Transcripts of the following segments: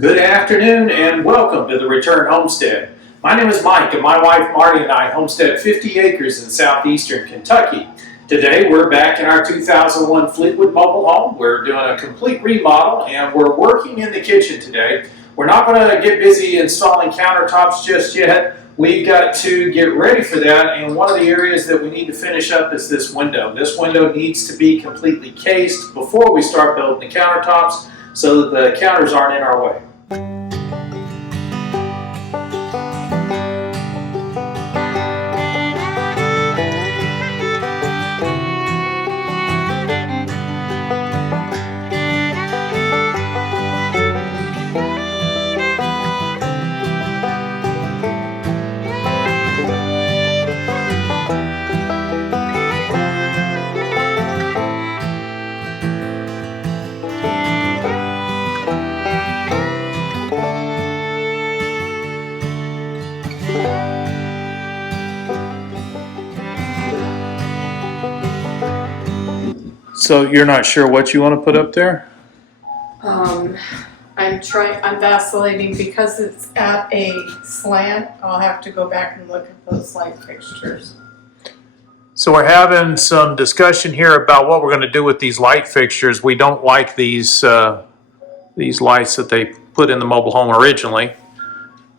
Good afternoon and welcome to the Return Homestead. My name is Mike and my wife Marty and I homestead 50 acres in southeastern Kentucky. Today we're back in our 2001 Fleetwood mobile home. We're doing a complete remodel and we're working in the kitchen today. We're not going to get busy installing countertops just yet. We've got to get ready for that, and one of the areas that we need to finish up is this window. This window needs to be completely cased before we start building the countertops so that the counters aren't in our way. So you're not sure what you want to put up there? I'm vacillating because it's at a slant. I'll have to go back and look at those light fixtures. So we're having some discussion here about what we're going to do with these light fixtures. We don't like these lights that they put in the mobile home originally.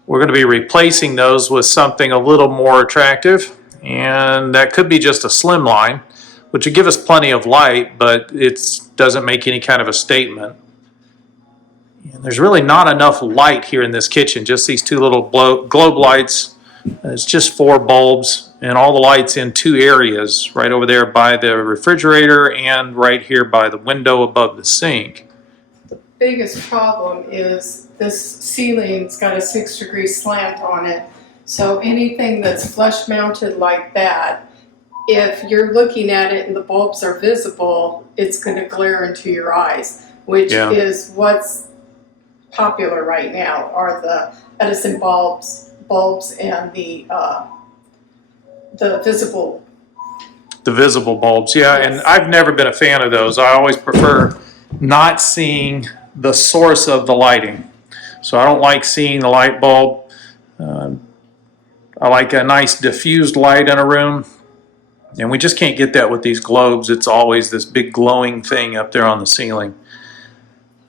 We're going to be replacing those with something a little more attractive, and that could be just a slim line, which would give us plenty of light, but it doesn't make any kind of a statement. And there's really not enough light here in this kitchen, just these two little globe lights. It's just 4 bulbs, and all the lights in 2 areas, right over there by the refrigerator and right here by the window above the sink. The biggest problem is this ceiling's got a 6-degree slant on it, so anything that's flush mounted like that, if you're looking at it and the bulbs are visible, it's going to glare into your eyes, which is what's popular right now, are the Edison bulbs and the visible. The visible bulbs, yeah, Yes. And I've never been a fan of those. I always prefer not seeing the source of the lighting. So I don't like seeing the light bulb. I like a nice diffused light in a room. And we just can't get that with these globes. It's always this big glowing thing up there on the ceiling.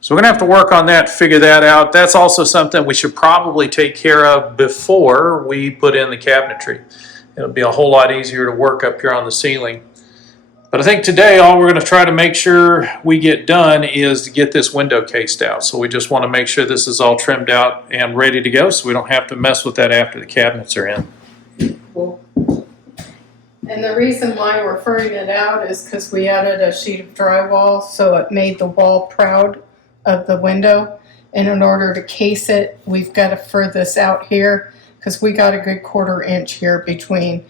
So we're going to have to work on that, figure that out. That's also something we should probably take care of before we put in the cabinetry. It'll be a whole lot easier to work up here on the ceiling. But I think today all we're going to try to make sure we get done is to get this window cased out. So we just want to make sure this is all trimmed out and ready to go so we don't have to mess with that after the cabinets are in. Cool. And the reason why we're furring it out is because we added a sheet of drywall, so it made the wall proud of the window. And in order to case it, we've got to fur this out here because we got a good 1/4 inch here between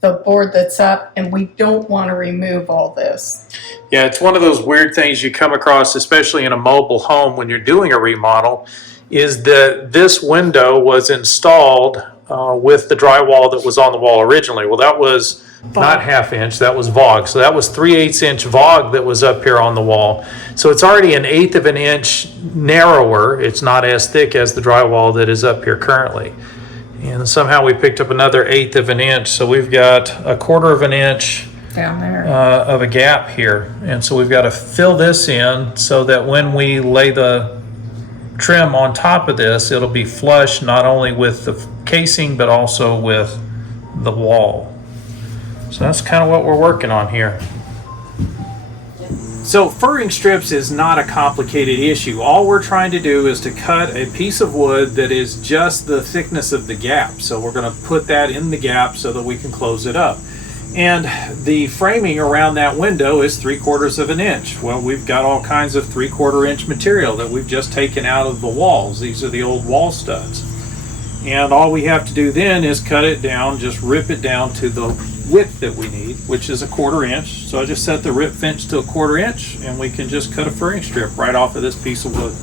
the board that's up, and we don't want to remove all this. Yeah, it's one of those weird things you come across, especially in a mobile home when you're doing a remodel, is that this window was installed with the drywall that was on the wall originally. Well, that was not 1/2 inch, that was VOG. So that was 3/8 inch VOG that was up here on the wall. So it's already an 1/8 of an inch narrower. It's not as thick as the drywall that is up here currently. And somehow we picked up another 1/8 of an inch. So we've got a 1/4 of an inch Down there. of a gap here. And so we've got to fill this in so that when we lay the trim on top of this, it'll be flush not only with the casing but also with the wall. So that's kind of what we're working on here. So furring strips is not a complicated issue. All we're trying to do is to cut a piece of wood that is just the thickness of the gap. So we're going to put that in the gap so that we can close it up. And the framing around that window is 3/4 of an inch. Well, we've got all kinds of 3/4 inch material that we've just taken out of the walls. These are the old wall studs. And all we have to do then is cut it down, just rip it down to the width that we need, which is a 1/4 inch. So I just set the rip fence to a 1/4 inch and we can just cut a furring strip right off of this piece of wood.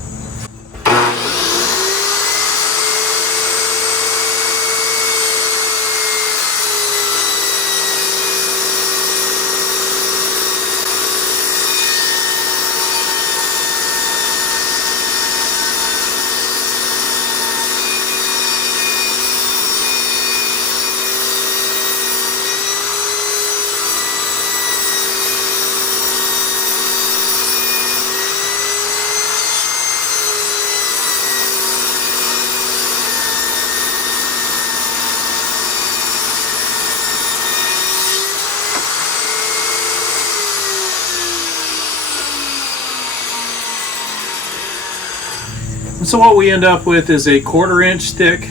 So what we end up with is a 1/4 inch thick,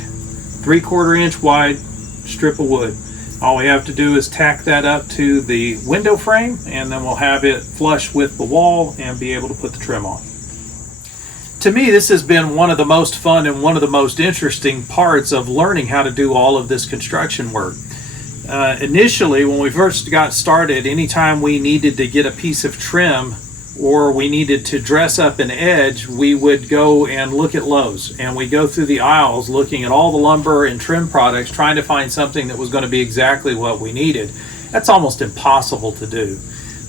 3/4 inch wide strip of wood. All we have to do is tack that up to the window frame, and then we'll have it flush with the wall and be able to put the trim on. To me, this has been one of the most fun and one of the most interesting parts of learning how to do all of this construction work. Initially, when we first got started, anytime we needed to get a piece of trim or we needed to dress up an edge, we would go and look at Lowe's, and we go through the aisles looking at all the lumber and trim products, trying to find something that was going to be exactly what we needed. That's almost impossible to do.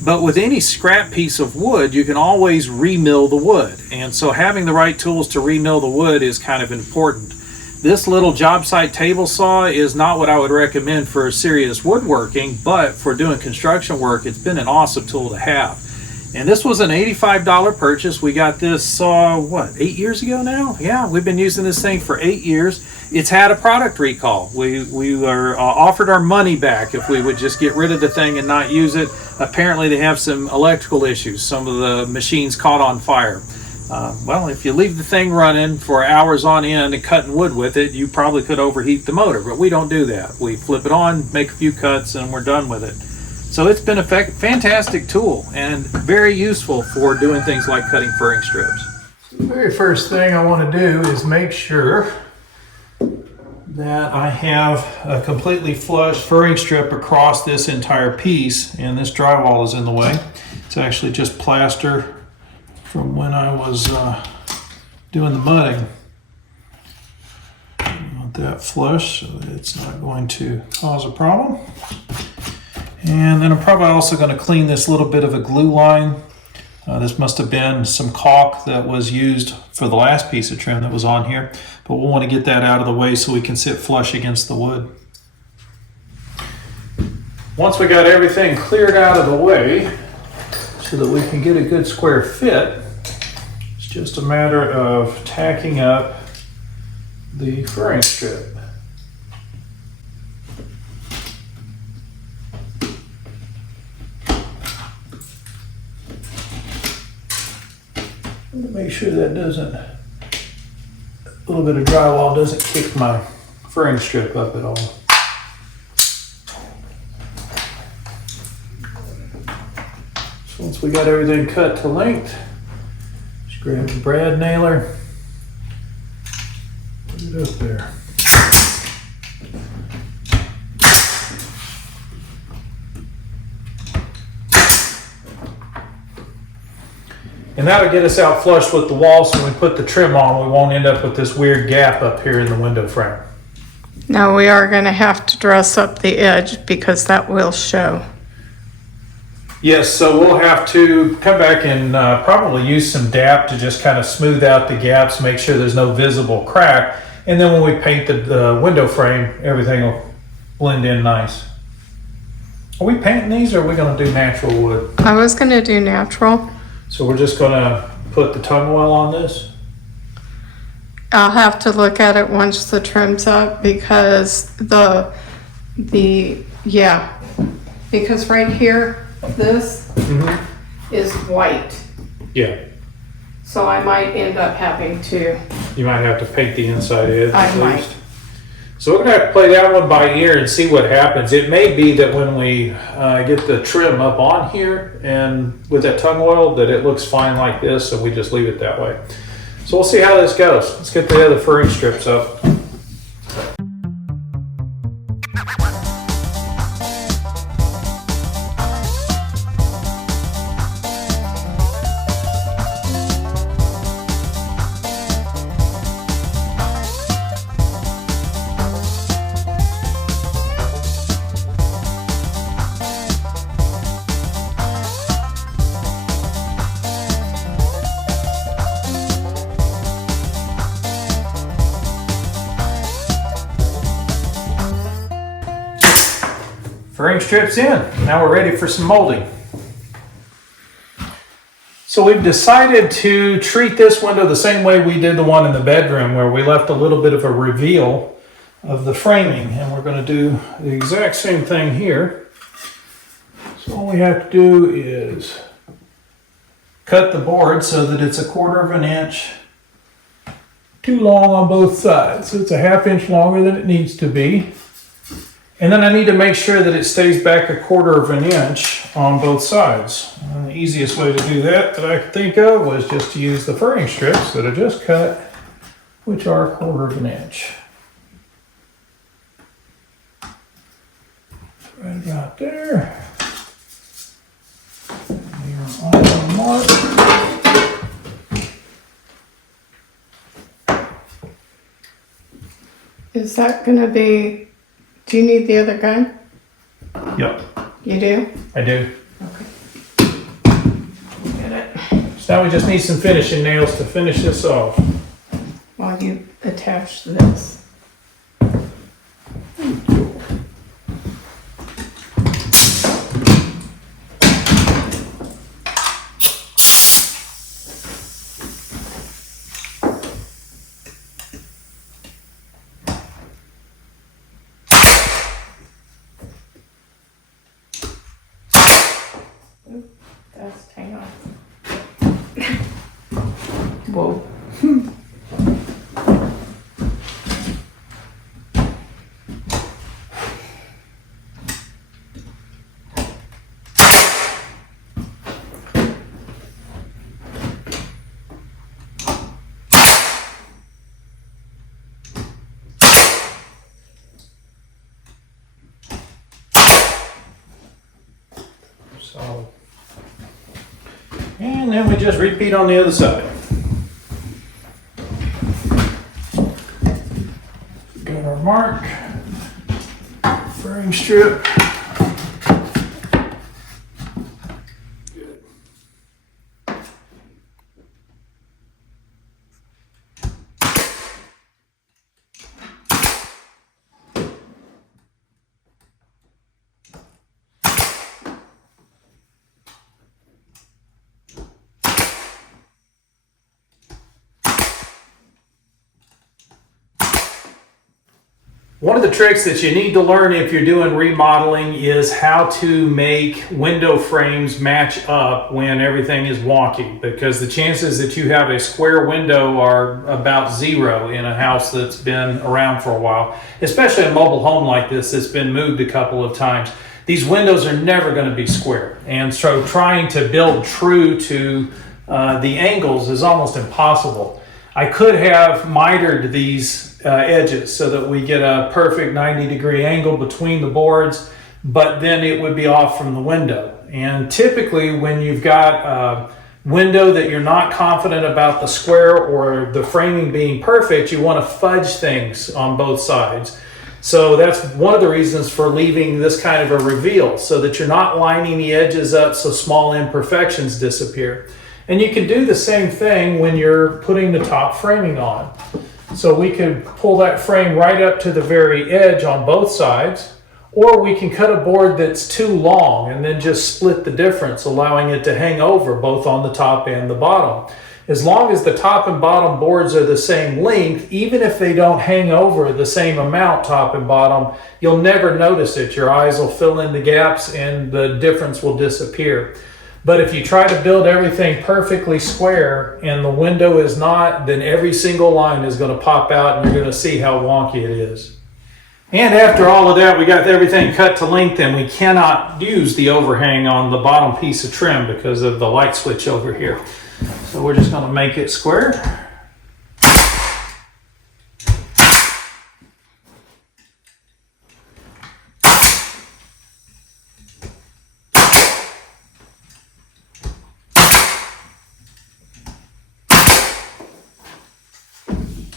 But with any scrap piece of wood, you can always remill the wood. And so having the right tools to remill the wood is kind of important. This little job site table saw is not what I would recommend for serious woodworking, but for doing construction work, it's been an awesome tool to have. And this was an $85 purchase. We got this saw, 8 years ago now? Yeah, we've been using this thing for 8 years. It's had a product recall. We were offered our money back if we would just get rid of the thing and not use it. Apparently they have some electrical issues. Some of the machines caught on fire. Well, if you leave the thing running for hours on end and cutting wood with it, you probably could overheat the motor, but we don't do that. We flip it on, make a few cuts, and we're done with it. So it's been a fantastic tool and very useful for doing things like cutting furring strips. The very first thing I want to do is make sure that I have a completely flush furring strip across this entire piece, and this drywall is in the way. It's actually just plaster from when I was doing the mudding. I want that flush so that it's not going to cause a problem. And then I'm probably also going to clean this little bit of a glue line. This must have been some caulk that was used for the last piece of trim that was on here, but we'll want to get that out of the way so we can sit flush against the wood. Once we got everything cleared out of the way so that we can get a good square fit, it's just a matter of tacking up the furring strip. Make sure that doesn't, a little bit of drywall doesn't kick my furring strip up at all. So once we got everything cut to length, just grab the brad nailer, put it up there. And that'll get us out flush with the wall, so when we put the trim on, we won't end up with this weird gap up here in the window frame. Now we are going to have to dress up the edge because that will show. Yes, so we'll have to come back and probably use some DAP to just kind of smooth out the gaps, make sure there's no visible crack. And then when we paint the window frame, everything will blend in nice. Are we painting these, or are we going to do natural wood? I was going to do natural. So we're just going to put the tung oil on this? I'll have to look at it once the trim's up because because right here, this is white. Yeah. So I might end up having to. You might have to paint the inside edge. I might. So we're going to have to play that one by ear and see what happens. It may be that when we get the trim up on here and with that tung oil that it looks fine like this, so we just leave it that way. So we'll see how this goes. Let's get the other furring strips up. Furring strips in. Now we're ready for some molding. So we've decided to treat this window the same way we did the one in the bedroom, where we left a little bit of a reveal of the framing, and we're going to do the exact same thing here. So all we have to do is cut the board so that it's 1/4 inch too long on both sides. So it's a 1/2 inch longer than it needs to be. And then I need to make sure that it stays back 1/4 of an inch on both sides. And the easiest way to do that I could think of was just to use the furring strips that I just cut, which are 1/4 of an inch. Right about there. And you're on the mark. Is that gonna be, do you need the other gun? Yep, You do? I do. Okay. Get it. So now we just need some finishing nails to finish this off. While you attach this. That's hang on. Whoa. So, and then we just repeat on the other side. Got our mark, furring strip. One of the tricks that you need to learn if you're doing remodeling is how to make window frames match up when everything is wonky, because the chances that you have a square window are about 0 in a house that's been around for a while, especially a mobile home like this that's been moved a couple of times. These windows are never going to be square, and so trying to build true to the angles is almost impossible. I could have mitered these edges so that we get a perfect 90-degree angle between the boards, but then it would be off from the window. And typically when you've got a window that you're not confident about the square or the framing being perfect, you want to fudge things on both sides. So that's one of the reasons for leaving this kind of a reveal, so that you're not lining the edges up so small imperfections disappear. And you can do the same thing when you're putting the top framing on. So we could pull that frame right up to the very edge on both sides, or we can cut a board that's too long and then just split the difference, allowing it to hang over both on the top and the bottom. As long as the top and bottom boards are the same length, even if they don't hang over the same amount top and bottom, you'll never notice it. Your eyes will fill in the gaps and the difference will disappear. But if you try to build everything perfectly square and the window is not, then every single line is going to pop out and you're going to see how wonky it is. And after all of that, we got everything cut to length, and we cannot use the overhang on the bottom piece of trim because of the light switch over here. So we're just going to make it square.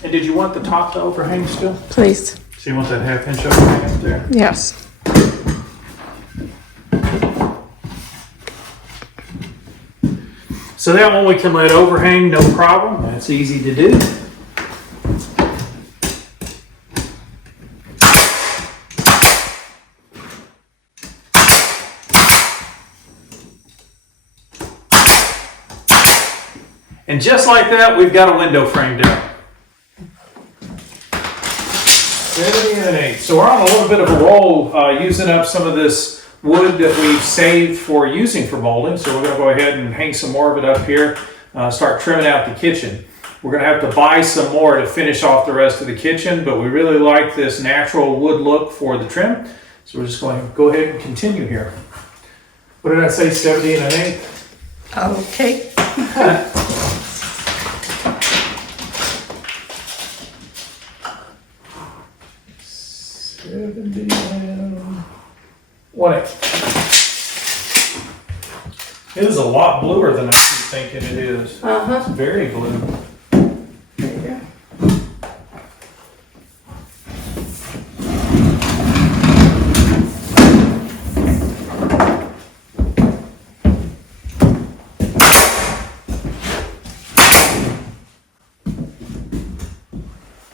And did you want the top to overhang still? Please. So you want that 1/2 inch overhang up there? Yes. So that one we can let overhang, no problem. That's easy to do. And just like that, we've got a window frame down. 78. So we're on a little bit of a roll using up some of this wood that we've saved for using for molding. So we're going to go ahead and hang some more of it up here, start trimming out the kitchen. We're gonna have to buy some more to finish off the rest of the kitchen, but we really like this natural wood look for the trim. So we're just going to go ahead and continue here. What did I say, 70 1/8? Okay. It is a lot bluer than I keep thinking it is. Uh-huh. It's very blue. There you go.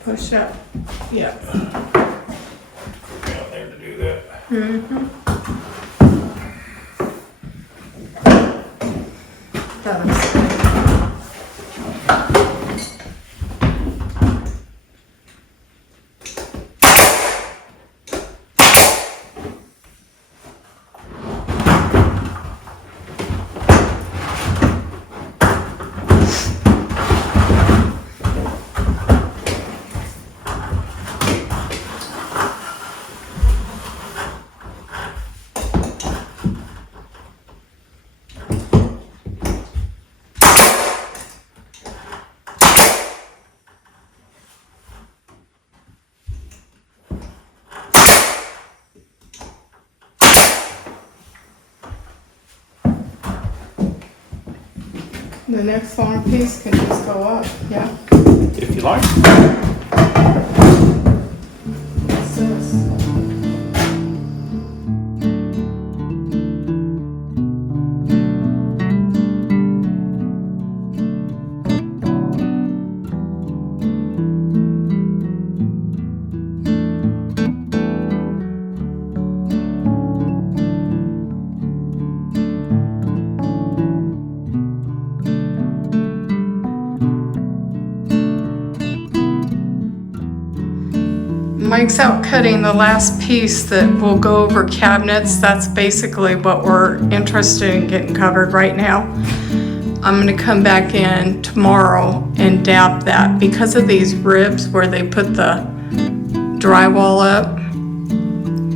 Push up. Yeah. Down there to do that. Mm-hmm. That looks good. The next long piece can just go up, yeah. If you like. What's this? Mike's out cutting the last piece that will go over cabinets. That's basically what we're interested in getting covered right now. I'm gonna come back in tomorrow and dab that. Because of these ribs where they put the drywall up,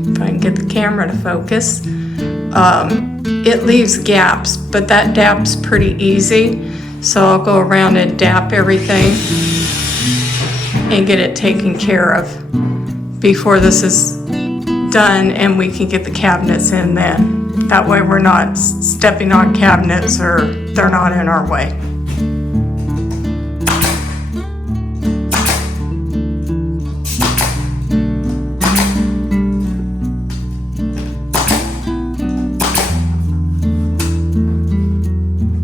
if I can get the camera to focus, it leaves gaps, but that dab's pretty easy. So I'll go around and dap everything and get it taken care of before this is done, and we can get the cabinets in then. That way we're not stepping on cabinets or they're not in our way.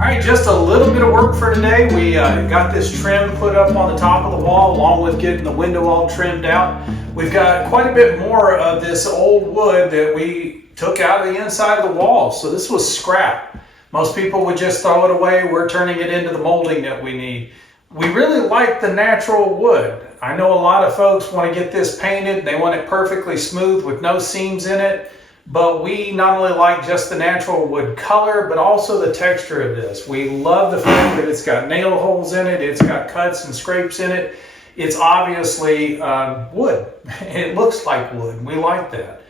All right, just a little bit of work for today. We got this trim put up on the top of the wall along with getting the window all trimmed out. We've got quite a bit more of this old wood that we took out of the inside of the wall. So this was scrap. Most people would just throw it away. We're turning it into the molding that we need. We really like the natural wood. I know a lot of folks want to get this painted. They want it perfectly smooth with no seams in it. But we not only like just the natural wood color, but also the texture of this. We love the fact that it's got nail holes in it. It's got cuts and scrapes in it. It's obviously wood. It looks like wood. We like that.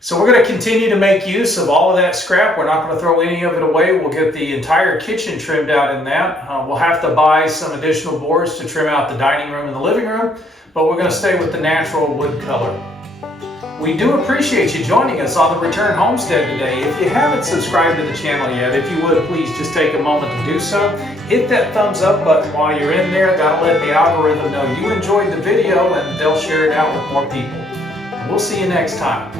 So we're going to continue to make use of all of that scrap. We're not going to throw any of it away. We'll get the entire kitchen trimmed out in that. We'll have to buy some additional boards to trim out the dining room and the living room, but we're going to stay with the natural wood color. We do appreciate you joining us on the Return Homestead today. If you haven't subscribed to the channel yet, if you would, please just take a moment to do so. Hit that thumbs up button while you're in there. That'll let the algorithm know you enjoyed the video and they'll share it out with more people. And we'll see you next time.